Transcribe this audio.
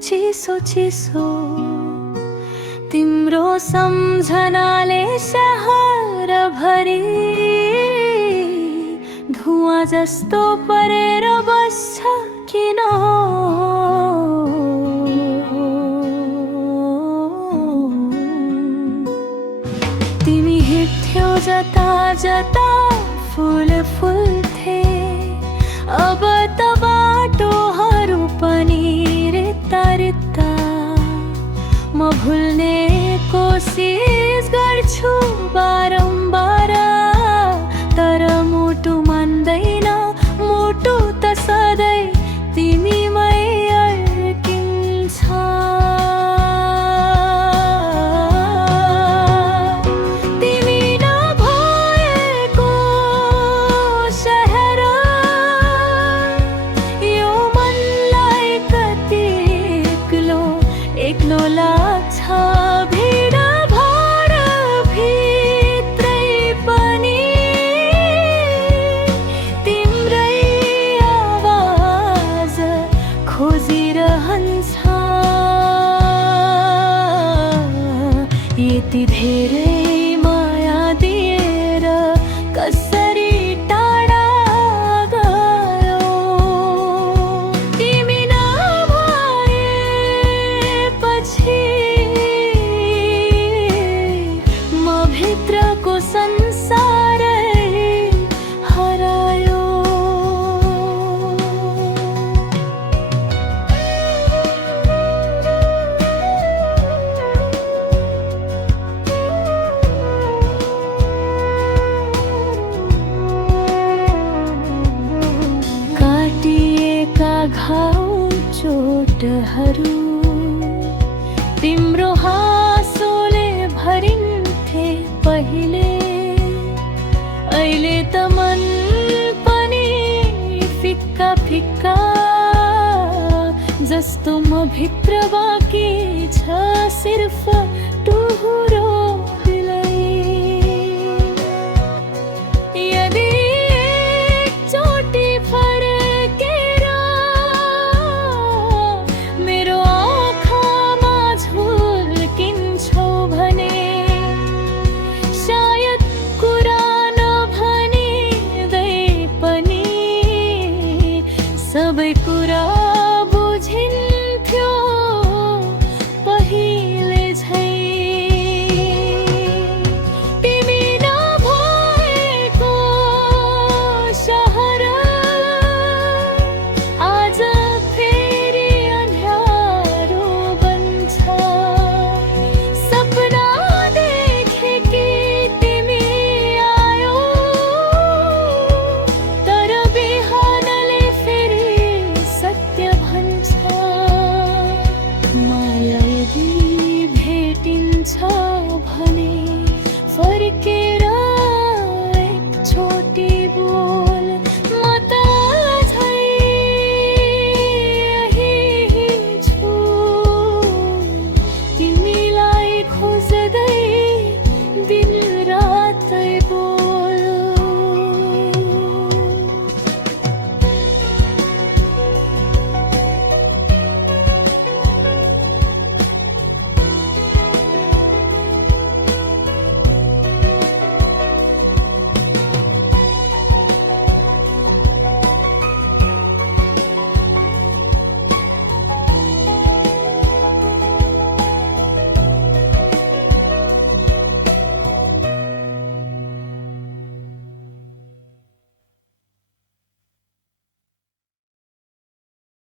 चिसो चिसो तिम्रो सम्झनाले शहर भरि धुवाँ जस्तो परेर बस्छ किन? तिमी हिँड्थ्यौ जता जता फुल फुल्थे, अब त बाटोहरू पनि रित्ता रित्ता। म भुल्ने कोसिस गर्छु बारम्बार, तर मुटु मान्दैन, मुटु त सधैँ तिमीमै अड्किन्छ। तिमी नभएको शहर यो मनलाई कति एक्लो एक्लो लाग्छ। भिड भर भित्रै पनि तिम्रै आवाज खोजिरहन्छ। यति धेरै माया दिएर कसरी टाढा गयो? तिमी नभएपछि म भित्रको संसारै हरायो। काटिएका घाउ चोटहरू तिम्रो हाँसोले भरिन्थे पहिले। अहिले त मन पनि फिक्का फिक्का जस्तो म भित्र बाँकी छ सिर्फ टुहुर।